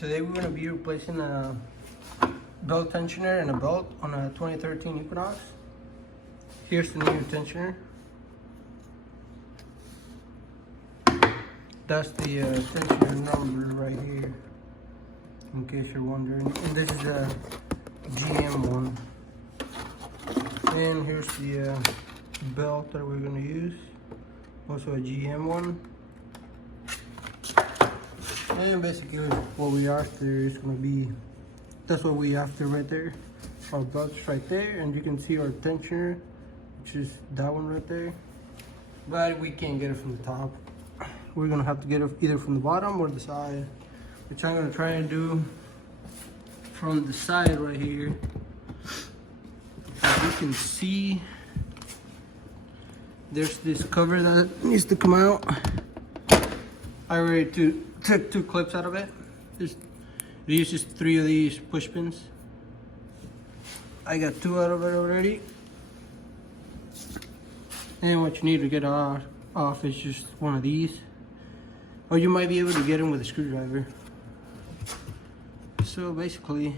Today we're going to be replacing a belt tensioner and a belt on a 2013 Equinox. Here's the new tensioner. That's the tensioner number right here, in case you're wondering. And this is a GM one. And here's the belt that we're going to use, also a GM one. And basically what we after is going to be, that's what we after right there. Our belt's right there, and you can see our tensioner, which is that one right there. But we can't get it from the top. We're going to have to get it either from the bottom or the side, which I'm going to try and do from the side right here. As you can see, there's this cover that needs to come out. I already took 2 clips out of it. It uses 3 of these push pins. I got 2 out of it already. And what you need to get off is just one of these. Or you might be able to get them with a screwdriver. So basically,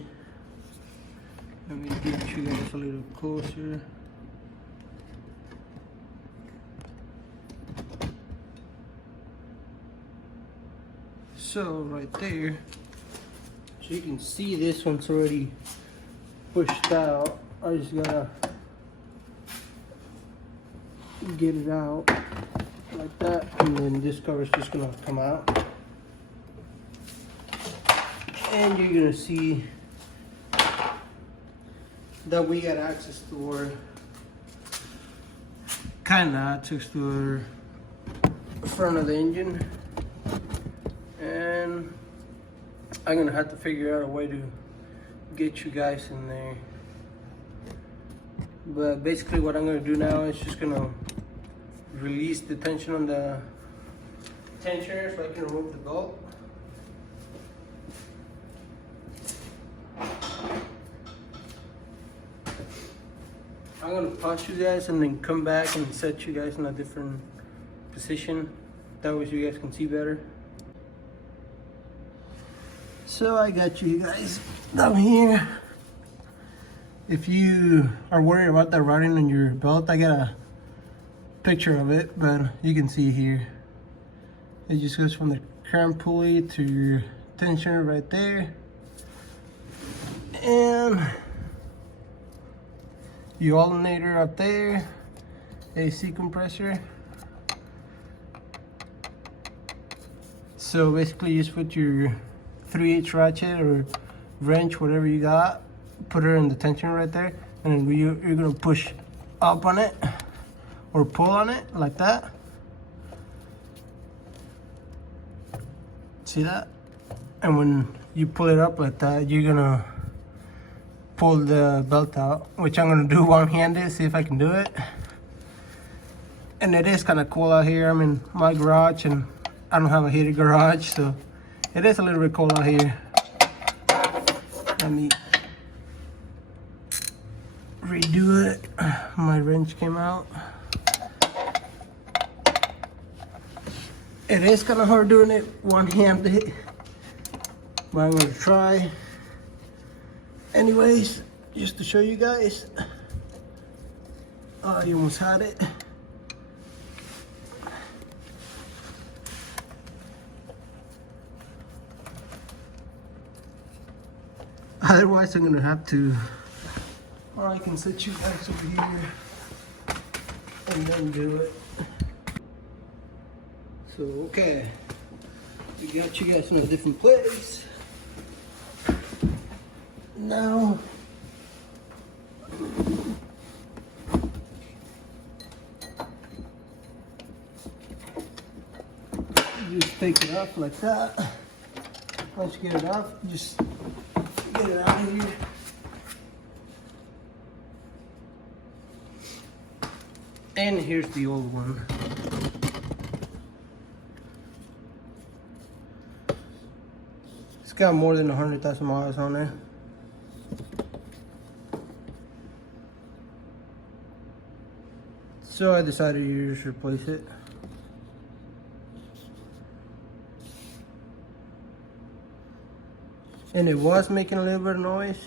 let me get you guys a little closer. So right there, so you can see this one's already pushed out. I just gotta get it out like that, and then this cover's just gonna come out. And you're gonna see that we got access to our, access to our front of the engine. And I'm gonna have to figure out a way to get you guys in there. But basically what I'm gonna do now is just gonna release the tension on the tensioner so I can remove the bolt. I'm gonna pause you guys and then come back and set you guys in a different position. That way you guys can see better. So I got you guys down here. If you are worried about that routing on your belt, I got a picture of it, but you can see here. It just goes from the crank pulley to your tensioner right there. And your alternator up there, AC compressor. So basically you just put your 3/8 ratchet or wrench, whatever you got, put it in the tensioner right there, and then you're gonna push up on it or pull on it like that. See that? And when you pull it up like that, you're gonna pull the belt out, which I'm gonna do one-handed, see if I can do it. And it is kind of cool out here. I'm in my garage and I don't have a heated garage, so it is a little bit cold out here. Let me redo it. My wrench came out. It is kind of hard doing it one-handed, but I'm gonna try. Anyways, just to show you guys. Oh, you almost had it. Otherwise, I'm gonna have to, or I can set you guys over here and then do it. So, okay, we got you guys in a different place. Now, you just take it off like that. Once you get it off, just get it out of here. And here's the old one. It's got more than 100,000 miles on it. So I decided to just replace it. and it was making a little bit of noise.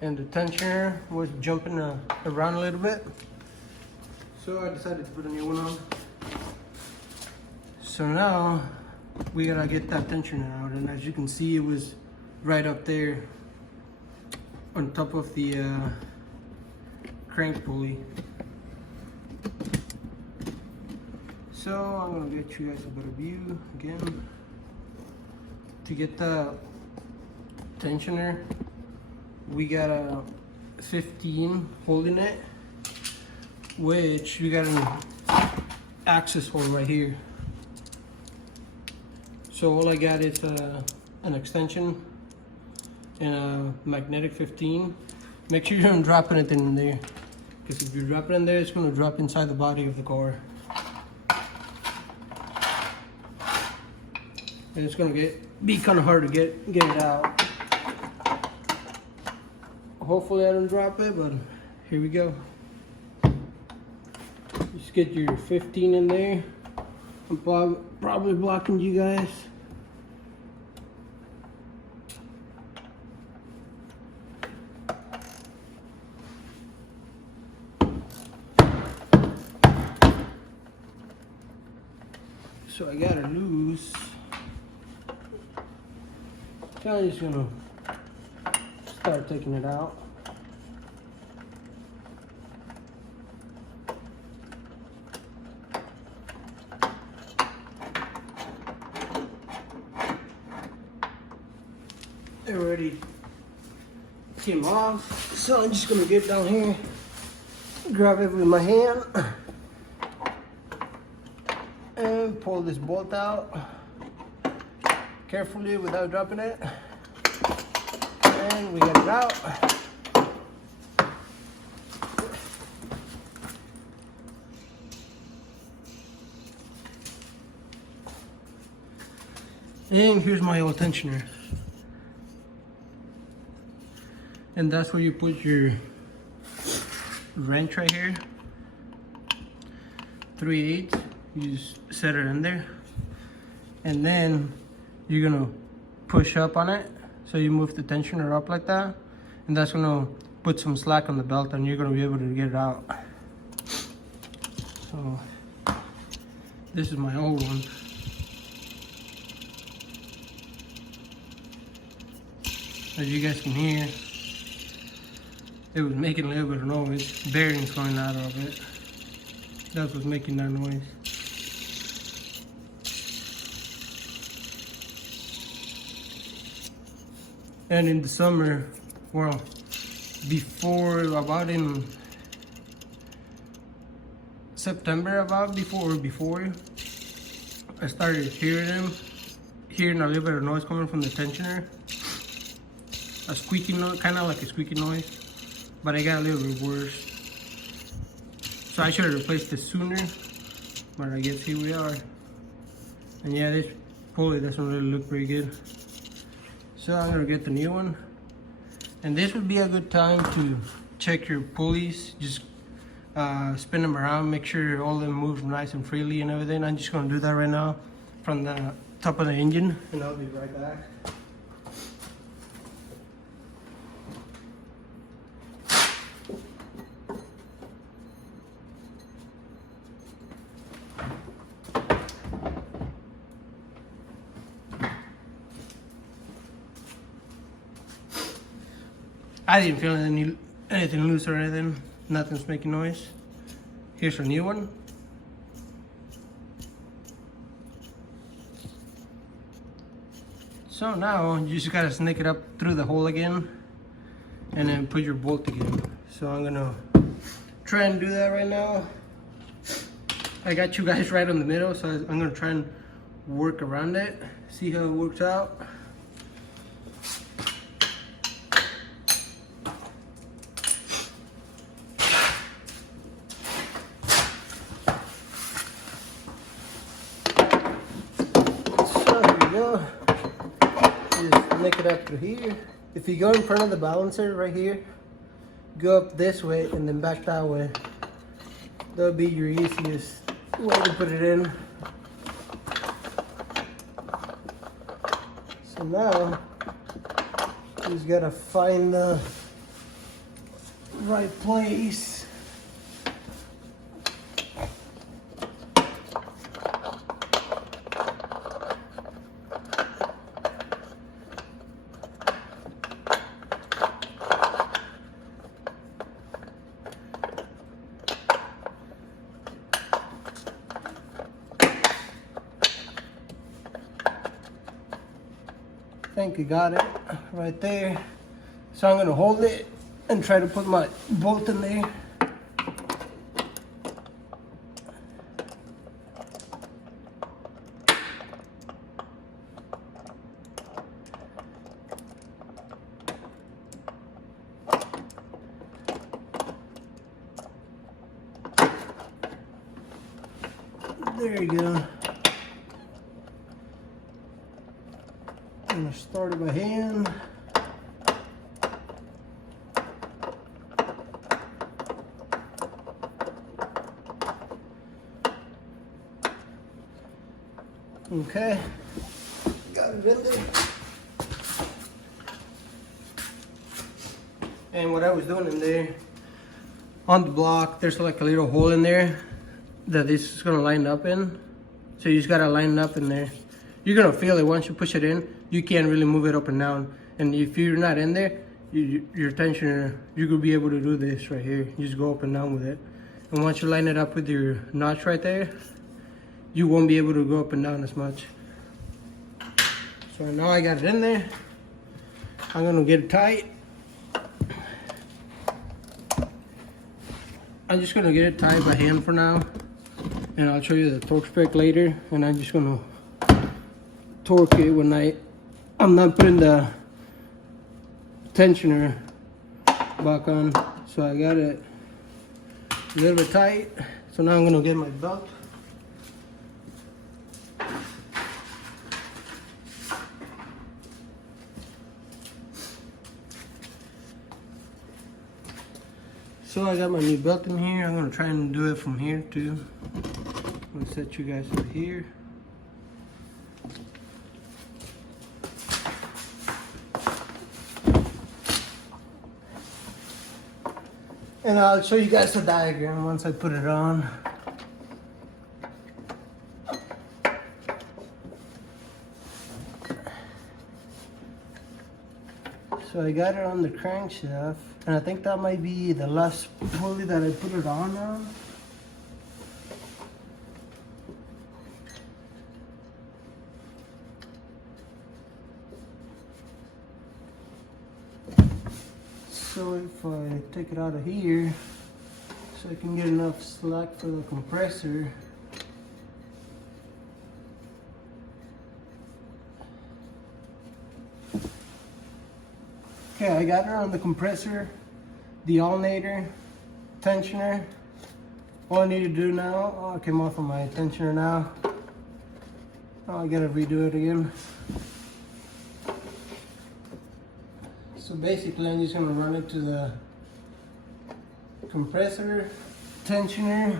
And the tensioner was jumping around a little bit. So I decided to put a new one on. So now we gotta get that tensioner out, and as you can see, it was right up there on top of the crank pulley. So I'm gonna get you guys a better view again. To get the tensioner, we got a 15 holding it, which we got an access hole right here. So all I got is an extension and a magnetic 15. Make sure you don't drop anything in there, because if you drop it in there, it's going to drop inside the body of the car. And it's going to be kind of hard to get it out. Hopefully I don't drop it, but here we go. Just get your 15 in there. I'm probably blocking you guys. So I got it loose. So I'm just gonna start taking it out. It already came off, so I'm just gonna get down here, grab it with my hand, and pull this bolt out carefully without dropping it, and we get it out. And here's my old tensioner. And that's where you put your wrench right here. 3/8. You just set it in there. And then you're gonna push up on it. So you move the tensioner up like that. And that's gonna put some slack on the belt, and you're gonna be able to get it out. So this is my old one. As you guys can hear, it was making a little bit of noise. Bearings going out of it. That's what's making that noise. And in the summer, well, before, about in September, before I started hearing a little bit of noise coming from the tensioner. A squeaking noise, kind of like a squeaky noise. But it got a little bit worse. So I should have replaced this sooner, but I guess here we are. And yeah, this pulley doesn't really look very good. So I'm gonna get the new one. And this would be a good time to check your pulleys. Just spin them around, make sure all of them move nice and freely and everything. I'm just gonna do that right now from the top of the engine, and I'll be right back. I didn't feel anything loose or anything. Nothing's making noise. Here's a new one. So now you just gotta snake it up through the hole again, and then put your bolt again. So I'm gonna try and do that right now. I got you guys right on the middle, so I'm gonna try and work around it, see how it works out. Just make it up through here. If you go in front of the balancer right here, go up this way and then back that way. That'll be your easiest way to put it in. So now, you just gotta find the right place. I think you got it right there. So I'm gonna hold it and try to put my bolt in there. There you go. I'm gonna start it by hand. Okay, got it in there. And what I was doing in there, on the block, there's like a little hole in there that this is gonna line up in. So you just gotta line it up in there. You're gonna feel it once you push it in. You can't really move it up and down. And if you're not in there, your tensioner, you could be able to do this right here. You just go up and down with it. And once you line it up with your notch right there, you won't be able to go up and down as much. So now I got it in there. I'm gonna get it tight. I'm just gonna get it tied by hand for now. And I'll show you the torque spec later. And I'm just gonna torque it when I'm not putting the tensioner back on. So I got it a little bit tight. So now I'm gonna get my belt. So I got my new belt in here. I'm gonna try and do it from here too. I'm gonna set you guys over here. And I'll show you guys the diagram once I put it on. So I got it on the crankshaft, and I think that might be the last pulley that I put it on. So if I take it out of here, so I can get enough slack for the compressor. Okay, I got her on the compressor, the alternator, tensioner. All I need to do now, oh, I came off of my tensioner now. Oh, I gotta redo it again. So basically I'm just gonna run it to the compressor, tensioner,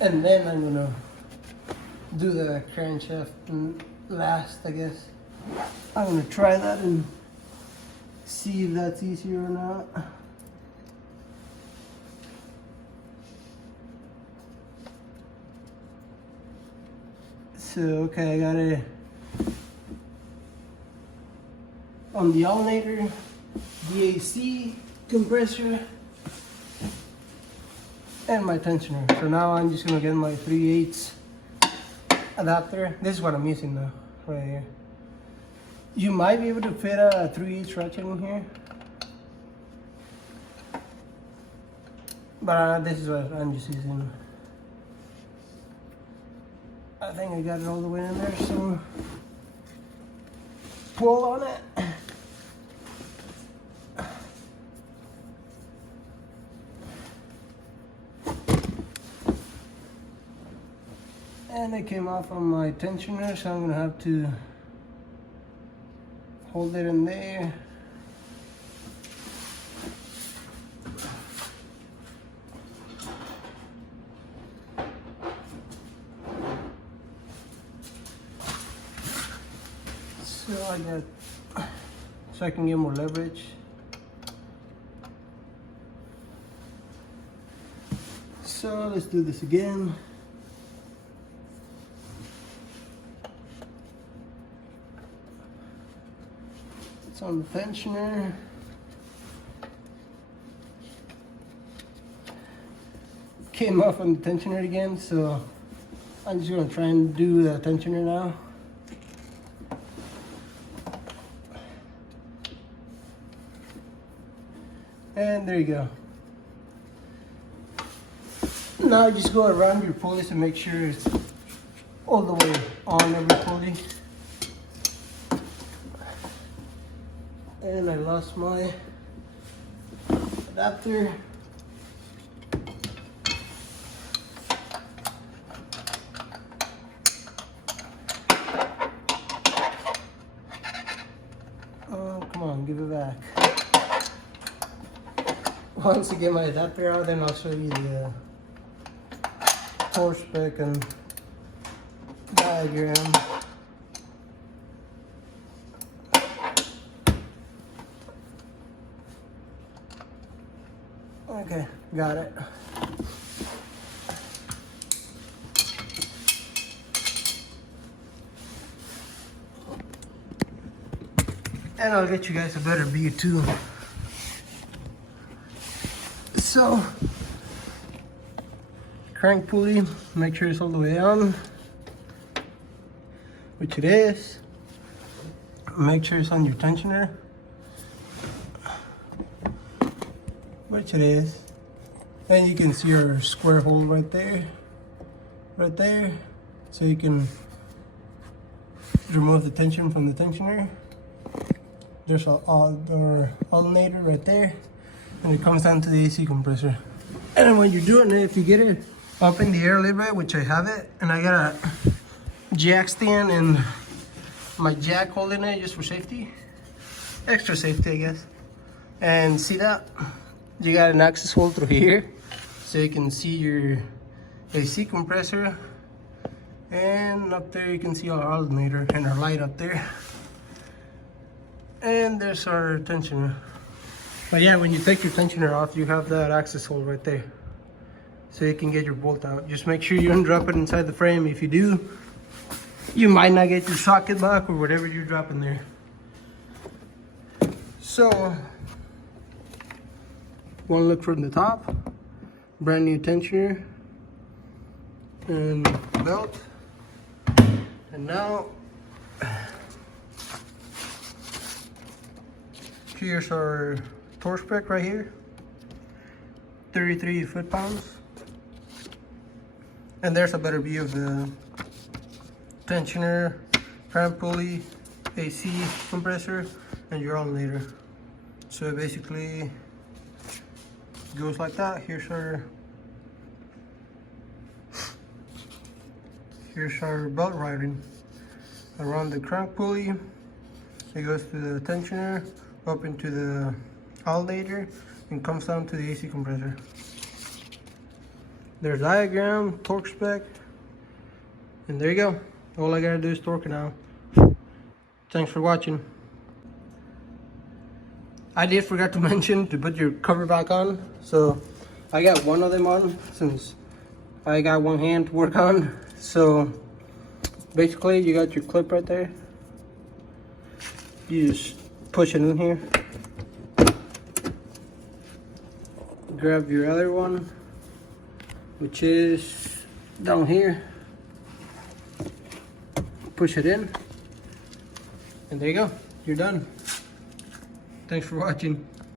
and then I'm gonna do the crankshaft last, I guess. I'm gonna try that and see if that's easier or not. So, okay, I got it on the alternator, DAC, compressor, and my tensioner. So now I'm just gonna get my 3/8 adapter. This is what I'm using now, right here. You might be able to fit a 3/8 ratchet in here, but this is what I'm just using. I think I got it all the way in there, so pull on it. And it came off on my tensioner, so I'm gonna have to hold it in there. so I can get more leverage. So let's do this again. It's on the tensioner. Came off on the tensioner again, so I'm just gonna try and do the tensioner now. And there you go. Now just go around your pulleys to make sure it's all the way on every pulley. And I lost my adapter. Oh, come on, give it back. Once I get my adapter out, then I'll show you the torque spec and diagram. Okay, got it. And I'll get you guys a better view too. So, crank pulley, make sure it's all the way on, which it is. Make sure it's on your tensioner, which it is. Then you can see your square hole right there, so you can remove the tension from the tensioner. There's an alternator right there, and it comes down to the AC compressor. And then when you're doing it, if you get it up in the air a little bit, which I have it, and I got a jack stand and my jack holding it just for safety, extra safety I guess. And see that? You got an access hole through here, so you can see your AC compressor, and up there you can see our alternator and our light up there. And there's our tensioner. But yeah, when you take your tensioner off, you have that access hole right there, so you can get your bolt out. Just make sure you don't drop it inside the frame. If you do, you might not get your socket back or whatever you're dropping there. So, one look from the top, brand new tensioner and belt. And now, here's our torque spec right here, 33 foot-pounds. And there's a better view of the tensioner, crank pulley, AC compressor, and your alternator. So it basically goes like that. Here's our belt routing around the crank pulley. It goes to the tensioner, up into the alternator, and comes down to the AC compressor. There's diagram, torque spec, and there you go. All I gotta do is torque it now. Thanks for watching. I did forget to mention to put your cover back on, so I got one of them on since I got one hand to work on. So basically you got your clip right there. You just push it in here, grab your other one, which is down here, push it in, and there you go, you're done. Thanks for watching.